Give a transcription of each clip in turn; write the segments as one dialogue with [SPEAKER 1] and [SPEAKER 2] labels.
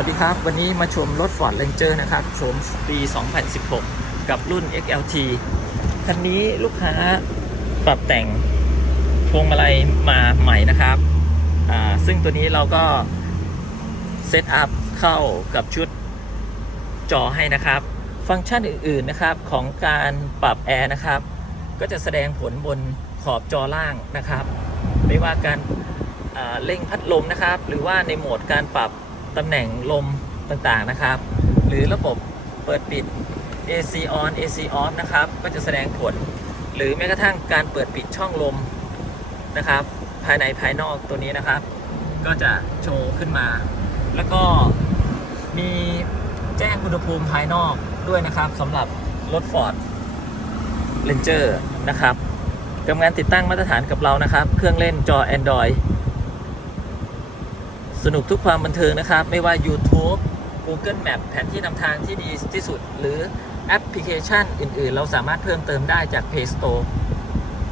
[SPEAKER 1] วัสดีครับ วันนี้มาชมรถ Ford Ranger นะครับชมปี 2016 กับรุ่น XLT คันนี้ลูกค้าปรับแต่งพวงมาลัยมาใหม่นะครับ ซึ่งตัวนี้เราก็เซตอัพเข้ากับชุดจอให้นะครับ ฟังก์ชันอื่นๆนะครับของการปรับแอร์นะครับ ก็จะแสดงผลบนขอบจอล่างนะครับ ไม่ว่าการเร่งพัดลมนะครับ หรือว่าในโหมดการปรับ ตำแหน่งลมต่างๆนะครับ หรือระบบเปิดปิด AC on AC off นะครับ ก็จะแสดงผล หรือแม้กระทั่งการเปิดปิดช่องลมนะครับ ภายในภายนอกตัวนี้นะครับ ก็จะโชว์ขึ้นมา แล้วก็มีแจ้งอุณหภูมิภายนอกด้วยนะครับสำหรับรถ Ford Ranger นะครับกังานติดตั้งมาตรฐานกับเรานะครับ เครื่องเล่นจอ Android สนุกทุกความบันเทิงนะครับ ไม่ว่า YouTube Google Map แผนที่นำทางที่ดีที่สุด หรือแอปพลิเคชันอื่น ๆ เราสามารถเพิ่มเติมได้จาก Play Store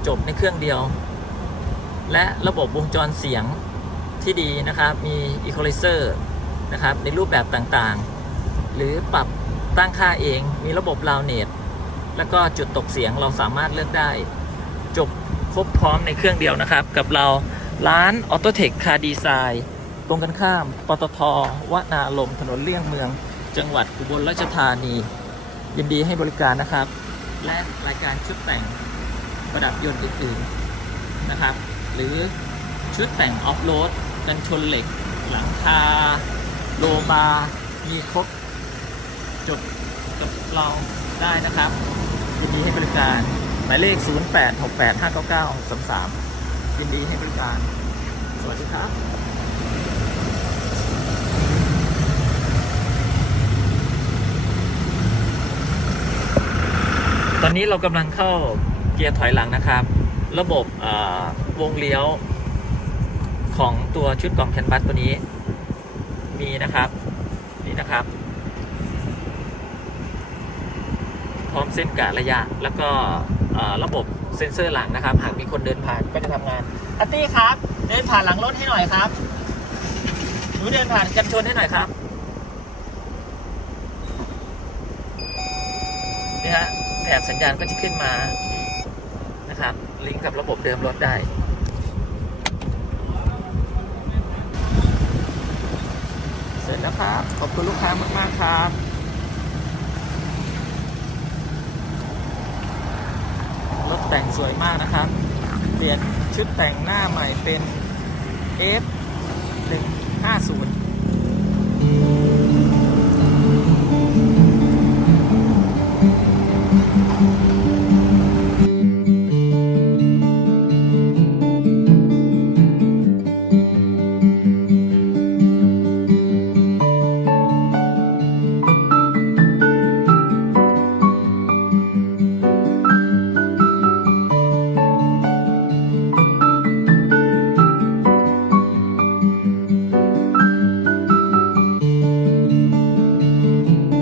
[SPEAKER 1] จบในเครื่องเดียว และระบบวงจรเสียงที่ดีนะครับ มี Equalizer นะครับ ในรูปแบบต่างๆ หรือปรับตั้งค่าเอง มีระบบ Loud Net แล้วก็จุดตกเสียงเราสามารถเลือกได้ จบครบพร้อมในเครื่องเดียวนะครับ กับเราร้าน Autotech Car Design ตรงกันข้าม ปตทวนาลมถนนเลี่ยงเมือง จังหวัดอุบลราชธานี ยินดีให้บริการนะครับ และรายการชุดแต่งประดับยนต์อื่นๆนะครับ หรือชุดแต่งออฟโรดกันชนเหล็ก หลังคาโลบามีครบจบกับเราได้นะครับยินดีให้บริการหมายเลข 0868599333ยินดีให้บริการ สวัสดีครับ ตอนนี้เรากำลังเข้าเกียร์ถอยหลังนะครับ ระบบวงเลี้ยวของตัวชุดกล่องแคนบัสตัวนี้ มีนะครับนี่นะครับ พร้อมเส้นกะระยะ แล้วก็ระบบเซ็นเซอร์หลังนะครับ หากมีคนเดินผ่านก็จะทำงานอาร์ตี้ครับ เดินผ่านหลังรถให้หน่อยครับหนูเดินผ่านกันชนให้หน่อยครับนี่ฮะ แถบสัญญาณก็จะขึ้นมานะครับ ลิงก์กับระบบเดิมรถได้เสร็จแล้วครับ ขอบคุณลูกค้ามาก ๆ ครับรถแต่งสวยมากนะครับ เปลี่ยนชุดแต่งหน้าใหม่เป็น F 1 Thank you.